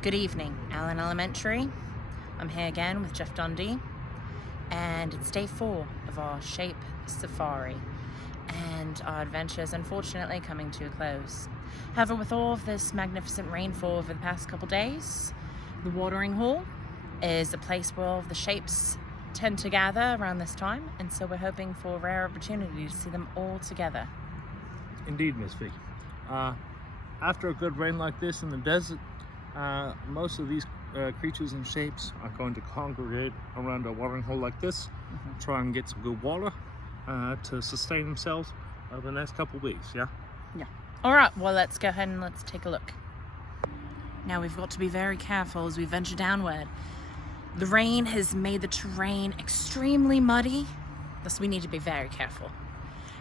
Good evening, Allen Elementary. I'm here again with Jeff Dundee, and it's day 4 of our Shape Safari, and our adventure is unfortunately coming to a close. However, with all of this magnificent rainfall over the past couple days, the watering hole is a place where all of the shapes tend to gather around this time, and so we're hoping for a rare opportunity to see them all together. Indeed, Miss V. After a good rain like this in the desert, most of these creatures and shapes are going to congregate around a watering hole like this, try and get some good water to sustain themselves over the next couple of weeks, yeah? Yeah. All right, well, let's go ahead and let's take a look. Now, we've got to be very careful as we venture downward. The rain has made the terrain extremely muddy, thus we need to be very careful.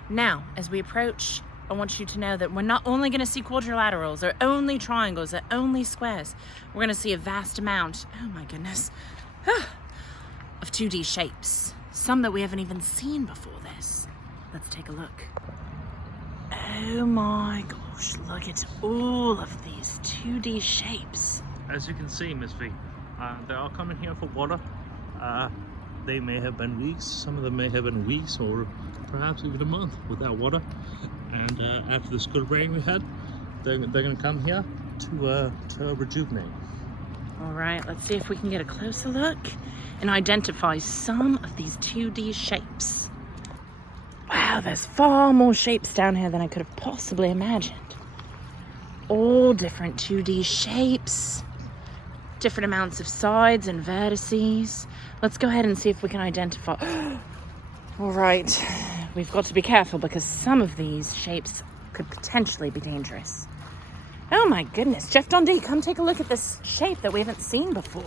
Now, as we approach, I want you to know that we're not only going to see quadrilaterals or only triangles or only squares. We're going to see a vast amount, oh my goodness, of 2D shapes. Some that we haven't even seen before this. Let's take a look. Oh my gosh, look at all of these 2D shapes. As you can see, Miss V, they are coming here for water. They may have been weeks, some of them may have been weeks or perhaps even a month without water. And after this good rain we had, they're going to come here to rejuvenate. All right, let's see if we can get a closer look and identify some of these 2D shapes. Wow, there's far more shapes down here than I could have possibly imagined. All different 2D shapes, different amounts of sides and vertices. Let's go ahead and see if we can identify. All right, we've got to be careful because some of these shapes could potentially be dangerous. Oh my goodness, Jeff Dundee, come take a look at this shape that we haven't seen before.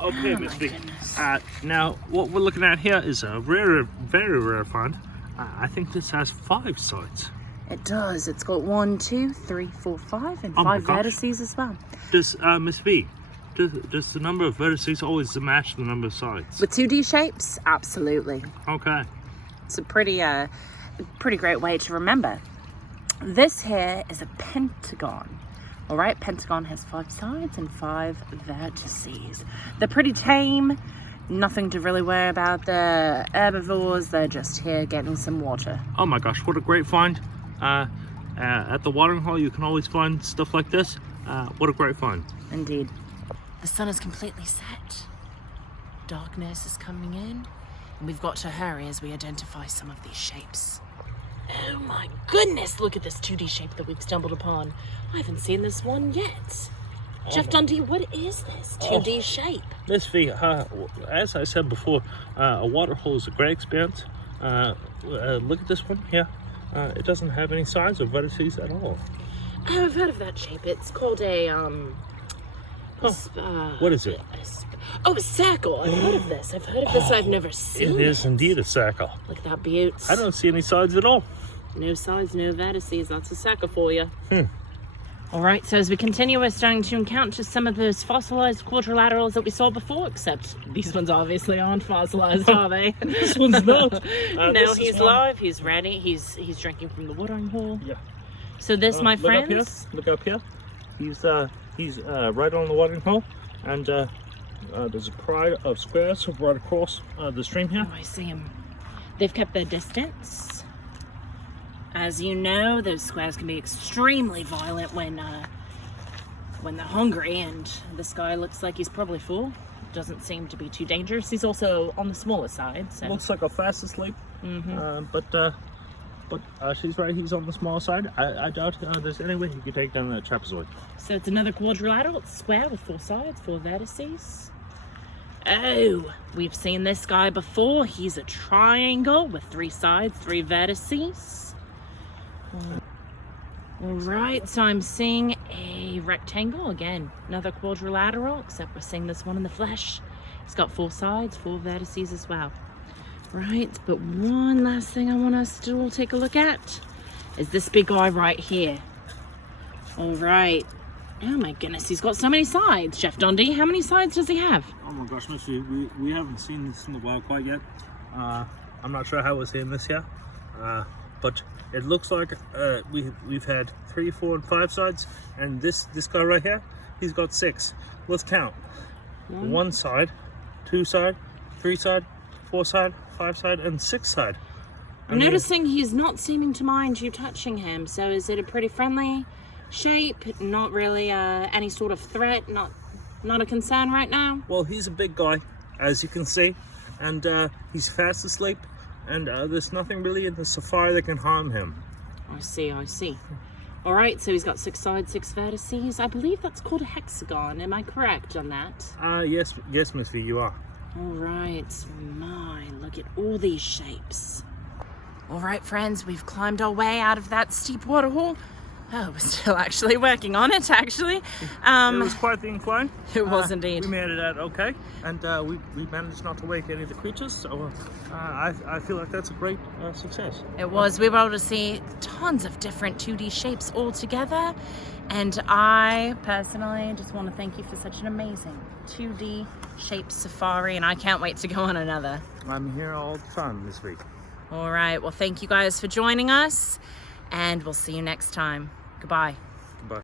Okay, Oh Miss my V. goodness. Now, what we're looking at here is a rare, very rare find. I think this has 5 sides. It does. It's got 1, 2, 3, 4, 5, and Oh my 5 gosh. vertices as well. Does Miss V, does the number of vertices always match the number of sides? With 2D shapes, absolutely. Okay. It's a pretty great way to remember. This here is a pentagon. All right, pentagon has 5 sides and 5 vertices. They're pretty tame. Nothing to really worry about. They're herbivores. They're just here getting some water. Oh my gosh, what a great find. At the watering hole, you can always find stuff like this. What a great find. Indeed. The sun is completely set. Darkness is coming in. And we've got to hurry as we identify some of these shapes. Oh my goodness, look at this 2D shape that we've stumbled upon. I haven't seen this one yet. Jeff Dundee, what is this 2D shape? Miss V, as I said before, a water hole is a great experience. Look at this one here. It doesn't have any sides or vertices at all. Oh, I've heard of that shape. It's called a, What is it? a circle. I've heard of this. I've never seen It is indeed a circle. Look at that beaut. I don't see any sides at all. No sides, no vertices. That's a circle for you. All right, so as we continue, we're starting to encounter some of those fossilized quadrilaterals that we saw before, except these ones obviously aren't fossilized, are they? This one's not. No, he's live, he's ready, he's drinking from the watering hole. Yeah. So this, my Look up friends... here. Look up here. He's right on the watering hole, and there's a pride of squares right across the stream here. Oh, I see him. They've kept their distance. As you know, those squares can be extremely violent when they're hungry, and this guy looks like he's probably full. Doesn't seem to be too dangerous. He's also on the smaller side, so... Looks like a fast asleep. But she's right. He's on the small side. I doubt there's any way he could take down that trapezoid. So it's another quadrilateral. It's square with 4 sides, 4 vertices. Oh, we've seen this guy before. He's a triangle with 3 sides, 3 vertices. All right, so I'm seeing a rectangle again. Another quadrilateral, except we're seeing this one in the flesh. It's got 4 sides, 4 vertices as well. Right, but one last thing I want us to all take a look at is this big guy right here. All right. Oh my goodness, he's got so many sides. Jeff Dundee, how many sides does he have? Oh my gosh, Miss V, we haven't seen this in the wild quite yet. I'm not sure how we're seeing this yet. but it looks like we've had 3, 4, and 5 sides, and this guy right here, he's got 6. Let's count. 1 side, 2 side, 3 side, 4 side, 5 side, and 6 side. I'm noticing he's not seeming to mind you touching him. So is it a pretty friendly shape? Not really any sort of threat? Not a concern right now? Well, he's a big guy, as you can see, and he's fast asleep, and there's nothing really in the safari that can harm him. I see. All right, so he's got 6 sides, 6 vertices. I believe that's called a hexagon. Am I correct on that? Yes, Miss V, you are. All right, my, look at all these shapes. All right, friends, we've climbed our way out of that steep waterfall. Oh, we're still actually working on it, actually. It was quite the incline. It was indeed. We made it out okay, and we managed not to wake any of the creatures, so I feel like that's a great success. It was. We were able to see tons of different 2D shapes all together, and I personally just want to thank you for such an amazing 2D shaped safari, and I can't wait to go on another. I'm here all the time this week. All right, well, thank you guys for joining us, and we'll see you next time. Goodbye.